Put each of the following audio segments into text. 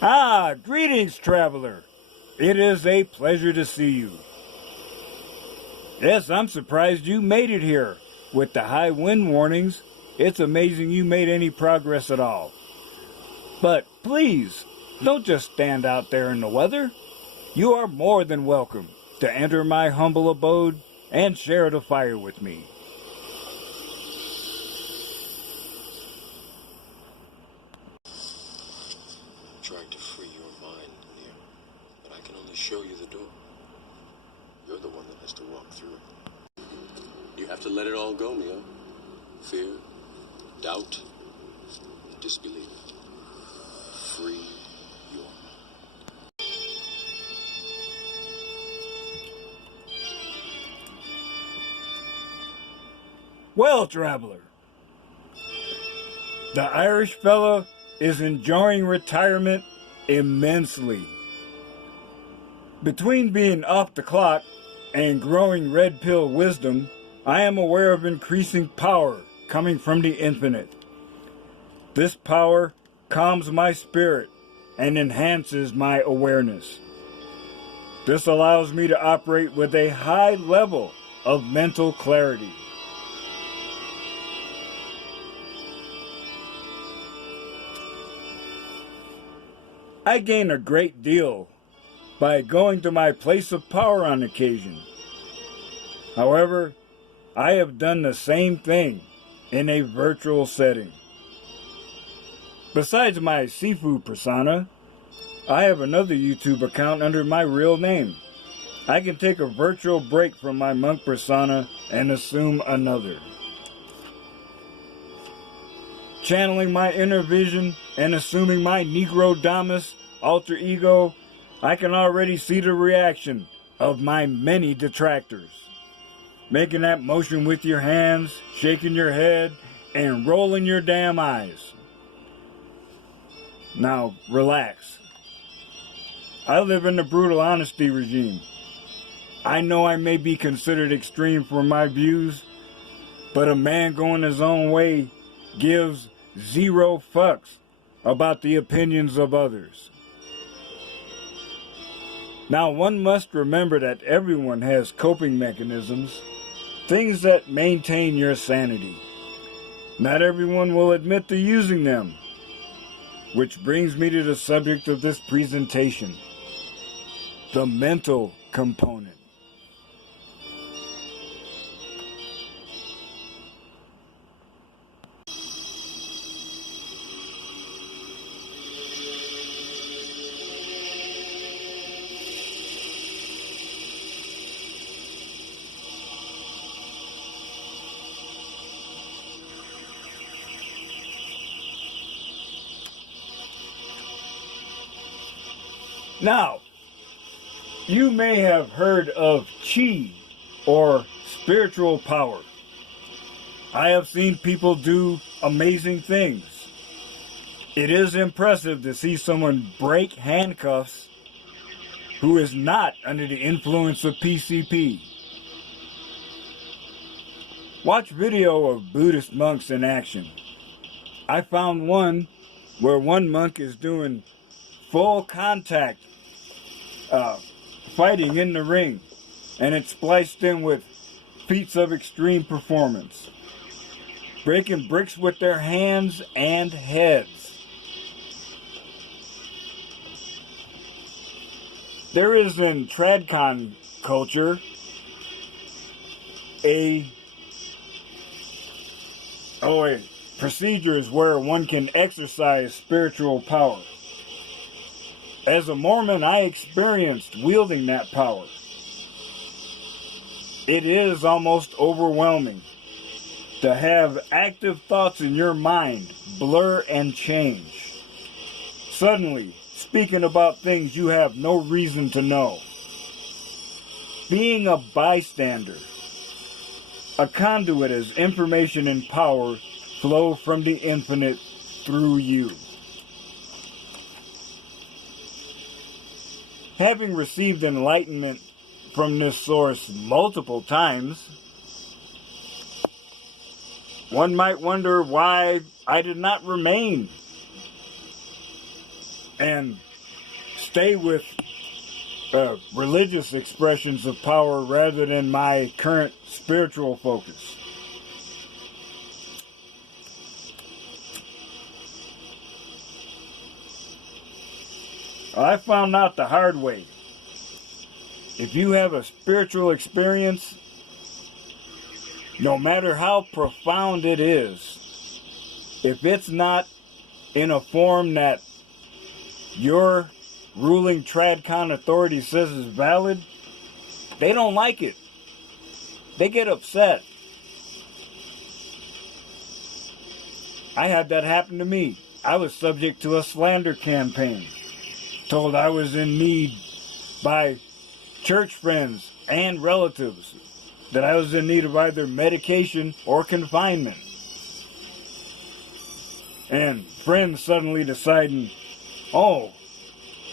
Ah, greetings, traveler. It is a pleasure to see you. Yes, I'm surprised you made it here. With the high wind warnings, it's amazing you made any progress at all. But please, don't just stand out there in the weather. You are more than welcome to enter my humble abode and share the fire with me. Trying to free your mind, Neo, but I can only show you the door. You're the one that has to walk through it. You have to let it all go, Neo. Fear, doubt, disbelief. Free your mind. Well, traveler, the Irish fella is enjoying retirement immensely. Between being off the clock and growing red pill wisdom, I am aware of increasing power coming from the infinite. This power calms my spirit and enhances my awareness. This allows me to operate with a high level of mental clarity. I gain a great deal by going to my place of power on occasion. However, I have done the same thing in a virtual setting. Besides my Sifu persona, I have another YouTube account under my real name. I can take a virtual break from my monk persona and assume another. Channeling my inner vision and assuming my Negro alter ego, I can already see the reaction of my many detractors. Making that motion with your hands, shaking your head, and rolling your damn eyes. Now, relax. I live in the brutal honesty regime. I know I may be considered extreme for my views, but a man going his own way gives zero fucks about the opinions of others. Now, one must remember that everyone has coping mechanisms, things that maintain your sanity. Not everyone will admit to using them, which brings me to the subject of this presentation, the mental component. Now, you may have heard of Qi, or spiritual power. I have seen people do amazing things. It is impressive to see someone break handcuffs who is not under the influence of PCP. Watch video of Buddhist monks in action. I found one where one monk is doing full contact fighting in the ring, and it's spliced in with feats of extreme performance, breaking bricks with their hands and heads. There is in Tradcon culture procedures where one can exercise spiritual power. As a Mormon, I experienced wielding that power. It is almost overwhelming to have active thoughts in your mind blur and change. Suddenly, speaking about things you have no reason to know. Being a bystander, a conduit as information and power flow from the infinite through you. Having received enlightenment from this source multiple times, one might wonder why I did not remain and stay with religious expressions of power rather than my current spiritual focus. I found out the hard way. If you have a spiritual experience, no matter how profound it is, if it's not in a form that your ruling TradCon authority says is valid, they don't like it. They get upset. I had that happen to me. I was subject to a slander campaign. Told I was in need by church friends and relatives, that I was in need of either medication or confinement. And friends suddenly deciding, oh,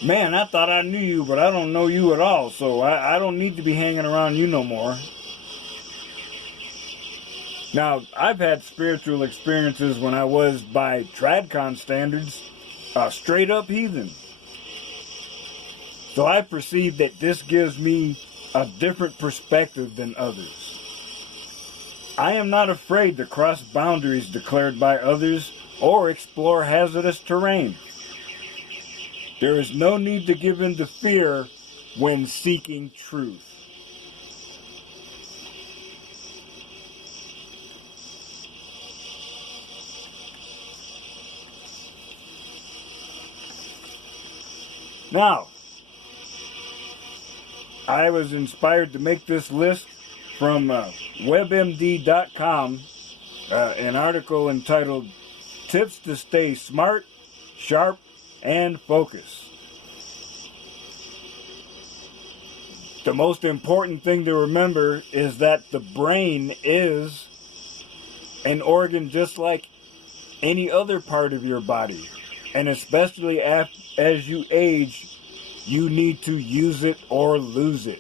man, I thought I knew you, but I don't know you at all, so I don't need to be hanging around you no more. Now, I've had spiritual experiences when I was, by TradCon standards, a straight up heathen. So I perceive that this gives me a different perspective than others. I am not afraid to cross boundaries declared by others or explore hazardous terrain. There is no need to give in to fear when seeking truth. Now, I was inspired to make this list from WebMD.com, an article entitled Tips to Stay Smart, Sharp, and Focused. The most important thing to remember is that the brain is an organ just like any other part of your body. And especially as you age, you need to use it or lose it.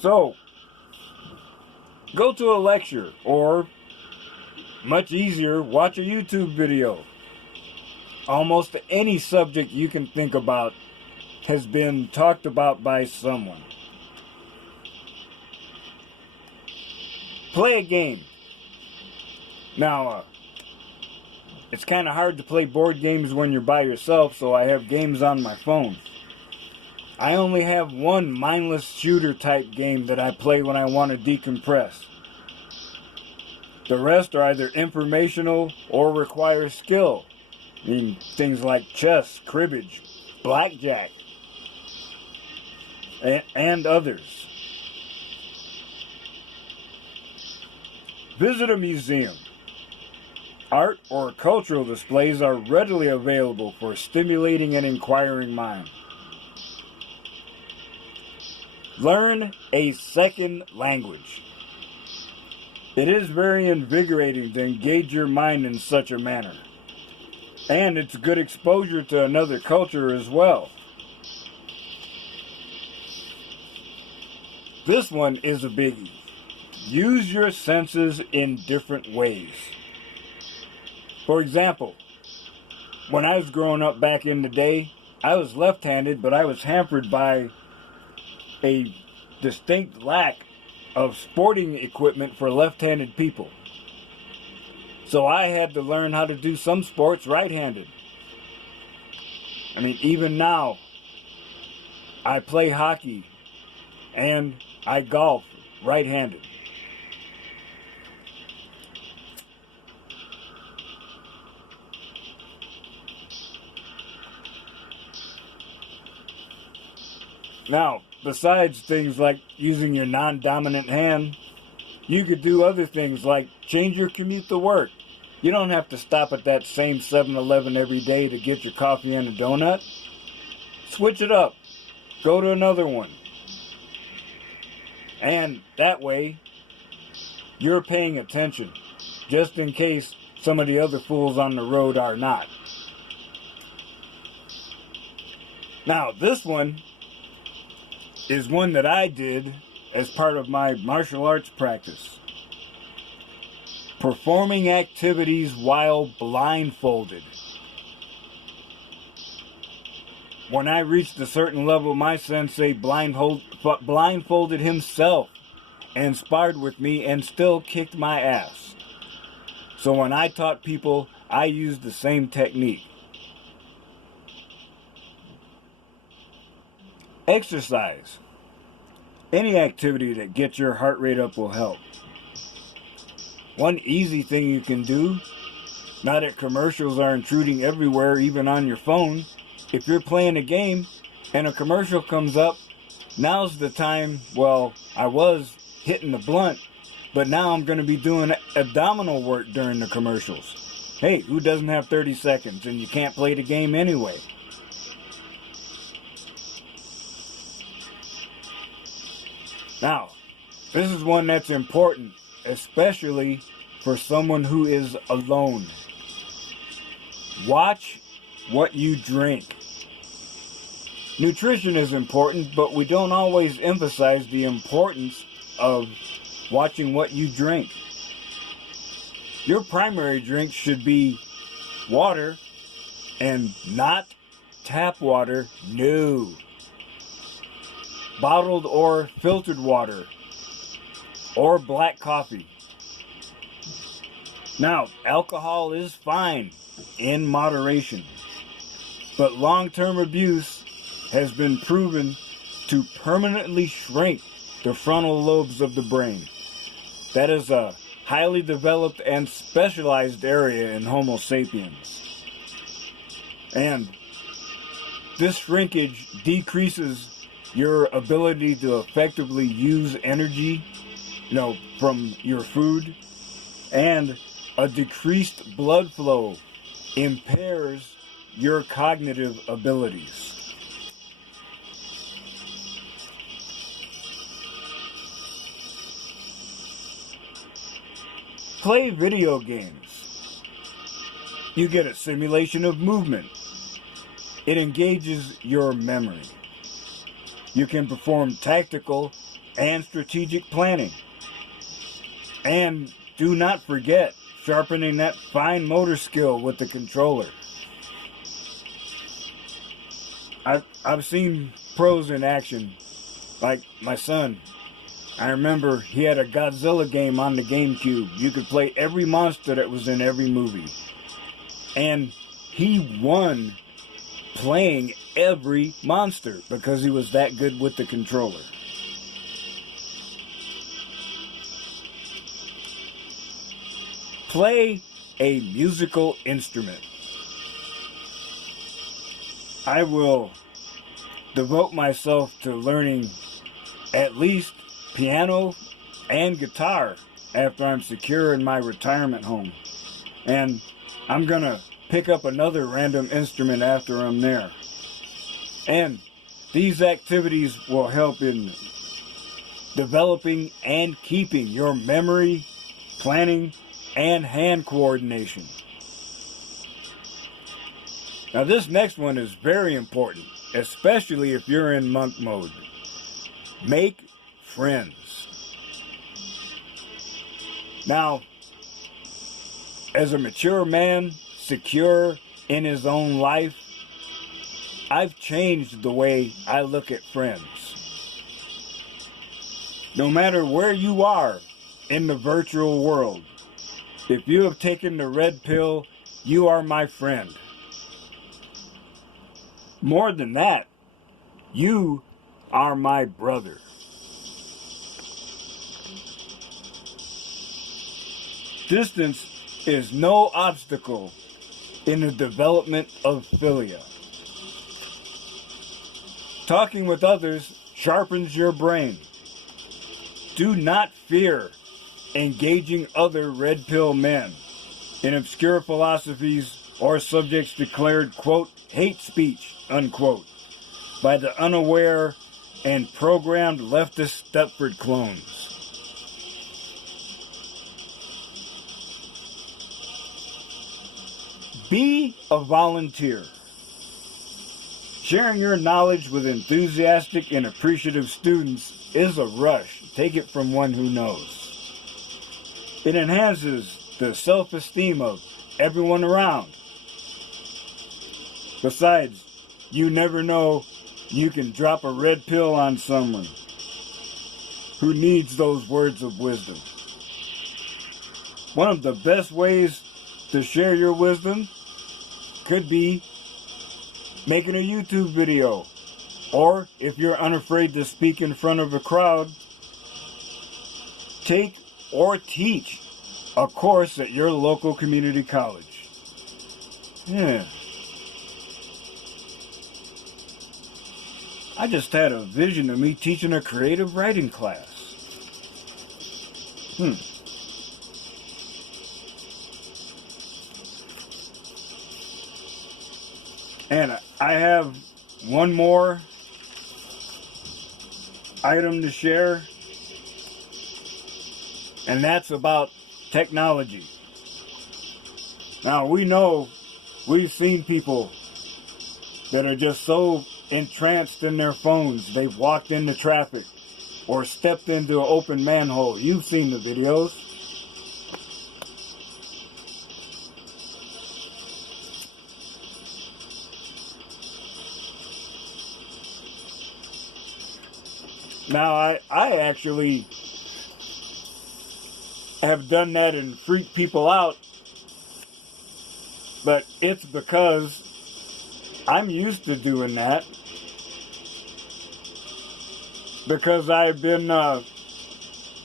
So, go to a lecture, or much easier, watch a YouTube video. Almost any subject you can think about has been talked about by someone. Play a game. Now, it's kind of hard to play board games when you're by yourself, so I have games on my phone. I only have one mindless shooter type game that I play when I want to decompress. The rest are either informational or require skill. I mean, things like chess, cribbage, blackjack, and others. Visit a museum. Art or cultural displays are readily available for stimulating an inquiring mind. Learn a second language. It is very invigorating to engage your mind in such a manner. And it's good exposure to another culture as well. This one is a biggie. Use your senses in different ways. For example, when I was growing up back in the day, I was left-handed, but I was hampered by a distinct lack of sporting equipment for left-handed people. So I had to learn how to do some sports right-handed. I mean, even now, I play hockey and I golf right-handed. Now, besides things like using your non-dominant hand, you could do other things like change your commute to work. You don't have to stop at that same 7-Eleven every day to get your coffee and a donut. Switch it up. Go to another one. And that way, you're paying attention, just in case some of the other fools on the road are not. Now, this one is one that I did as part of my martial arts practice. Performing activities while blindfolded. When I reached a certain level, my sensei blindfolded himself and sparred with me and still kicked my ass. So when I taught people, I used the same technique. Exercise. Any activity that gets your heart rate up will help. One easy thing you can do, now that commercials are intruding everywhere, even on your phone, if you're playing a game and a commercial comes up, now's the time. Well, I was hitting the blunt, but now I'm going to be doing abdominal work during the commercials. Hey, who doesn't have 30 seconds and you can't play the game anyway? Now, this is one that's important, especially for someone who is alone. Watch what you drink. Nutrition is important, but we don't always emphasize the importance of watching what you drink. Your primary drink should be water, and not tap water, no. Bottled or filtered water, or black coffee. Now, alcohol is fine in moderation, but long-term abuse has been proven to permanently shrink the frontal lobes of the brain. That is a highly developed and specialized area in Homo sapiens. And this shrinkage decreases your ability to effectively use energy, from your food, and a decreased blood flow impairs your cognitive abilities. Play video games. You get a simulation of movement. It engages your memory. You can perform tactical and strategic planning. And do not forget sharpening that fine motor skill with the controller. I've seen pros in action, like my son. I remember he had a Godzilla game on the GameCube. You could play every monster that was in every movie. And he won playing every monster because he was that good with the controller. Play a musical instrument. I will devote myself to learning at least piano and guitar after I'm secure in my retirement home. And I'm gonna pick up another random instrument after I'm there. And these activities will help in developing and keeping your memory, planning, and hand coordination. Now this next one is very important, especially if you're in monk mode. Make friends. Now, as a mature man, secure in his own life, I've changed the way I look at friends. No matter where you are in the virtual world, if you have taken the red pill, you are my friend. More than that, you are my brother. Distance is no obstacle in the development of philia. Talking with others sharpens your brain. Do not fear engaging other red pill men in obscure philosophies or subjects declared, quote, hate speech, unquote, by the unaware and programmed leftist Stepford clones. Be a volunteer. Sharing your knowledge with enthusiastic and appreciative students is a rush. Take it from one who knows. It enhances the self-esteem of everyone around. Besides, you never know, you can drop a red pill on someone who needs those words of wisdom. One of the best ways to share your wisdom could be making a YouTube video, or if you're unafraid to speak in front of a crowd, take or teach a course at your local community college. Yeah. I just had a vision of me teaching a creative writing class. And I have one more item to share, and that's about technology. Now, we know we've seen people that are just so entranced in their phones, they've walked into traffic or stepped into an open manhole. You've seen the videos. Now, I actually have done that and freaked people out, but it's because I'm used to doing that, because I've been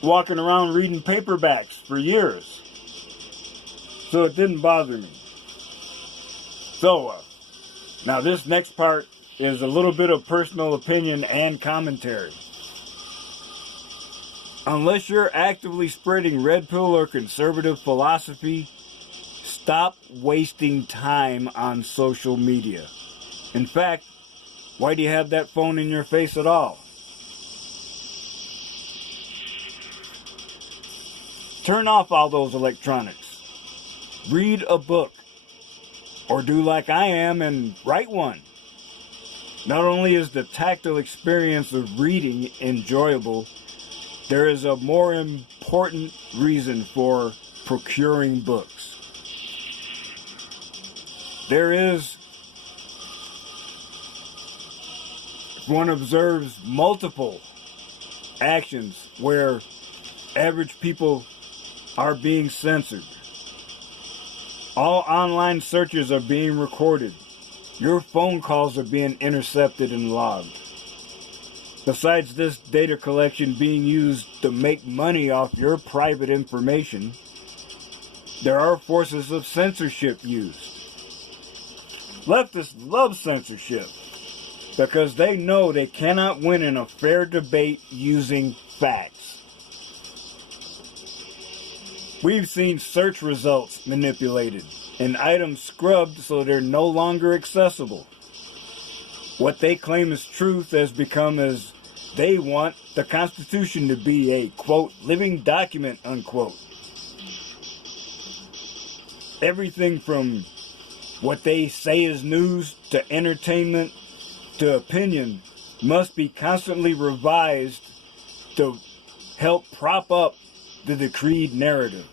walking around reading paperbacks for years, so it didn't bother me. So, now this next part is a little bit of personal opinion and commentary. Unless you're actively spreading red pill or conservative philosophy, stop wasting time on social media. In fact, why do you have that phone in your face at all? Turn off all those electronics. Read a book. Or do like I am and write one. Not only is the tactile experience of reading enjoyable, there is a more important reason for procuring books. There is, if one observes multiple actions where average people are being censored. All online searches are being recorded. Your phone calls are being intercepted and logged. Besides this data collection being used to make money off your private information, there are forces of censorship used. Leftists love censorship because they know they cannot win in a fair debate using facts. We've seen search results manipulated and items scrubbed so they're no longer accessible. What they claim is truth has become as they want the Constitution to be a, quote, living document, unquote. Everything from what they say is news to entertainment to opinion must be constantly revised to help prop up the decreed narrative.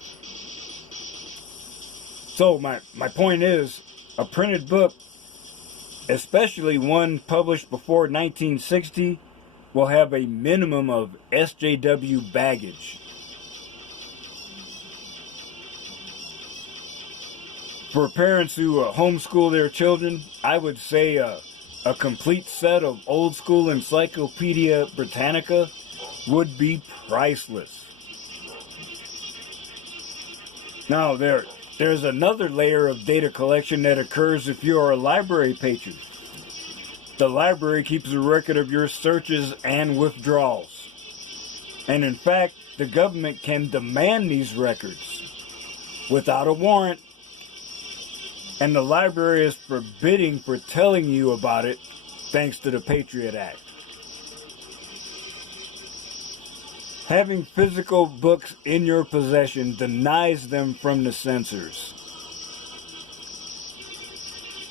So my point is, a printed book, especially one published before 1960, will have a minimum of SJW baggage. For parents who homeschool their children, I would say a complete set of old school Encyclopedia Britannica would be priceless. Now, there's another layer of data collection that occurs if you are a library patron. The library keeps a record of your searches and withdrawals. And in fact, the government can demand these records without a warrant. And the library is forbidding for telling you about it thanks to the Patriot Act. Having physical books in your possession denies them from the censors.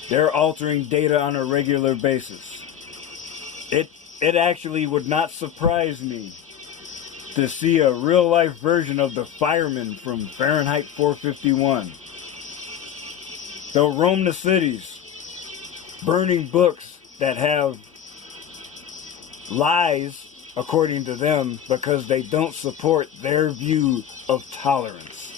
They're altering data on a regular basis. It actually would not surprise me to see a real-life version of the firemen from Fahrenheit 451. They'll roam the cities, burning books that have lies, according to them, because they don't support their view of tolerance.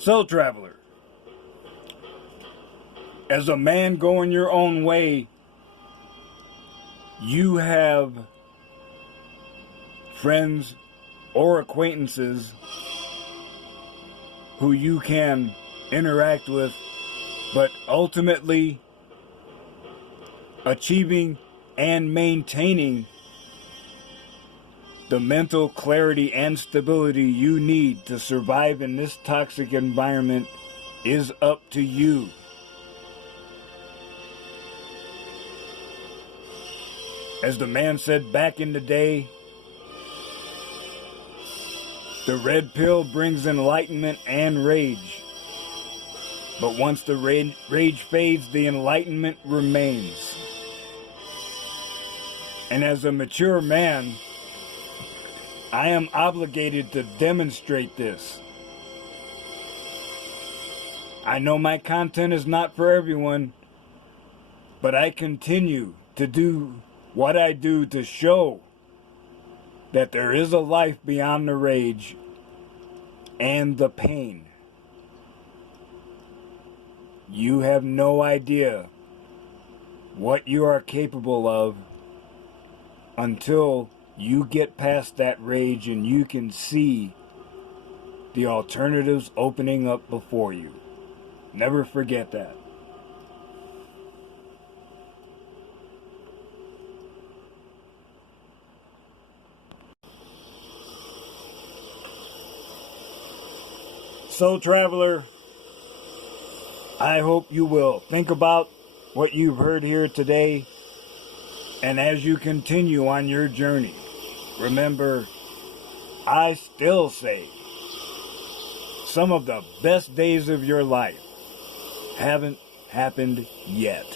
So, traveler, as a man going your own way, you have friends or acquaintances who you can interact with, but ultimately achieving and maintaining the mental clarity and stability you need to survive in this toxic environment is up to you. As the man said back in the day, the red pill brings enlightenment and rage. But once the rage fades, the enlightenment remains. And as a mature man, I am obligated to demonstrate this. I know my content is not for everyone, but I continue to do what I do to show that there is a life beyond the rage and the pain. You have no idea what you are capable of until you get past that rage and you can see the alternatives opening up before you. Never forget that. So, traveler, I hope you will think about what you've heard here today, and as you continue on your journey, remember, I still say some of the best days of your life haven't happened yet.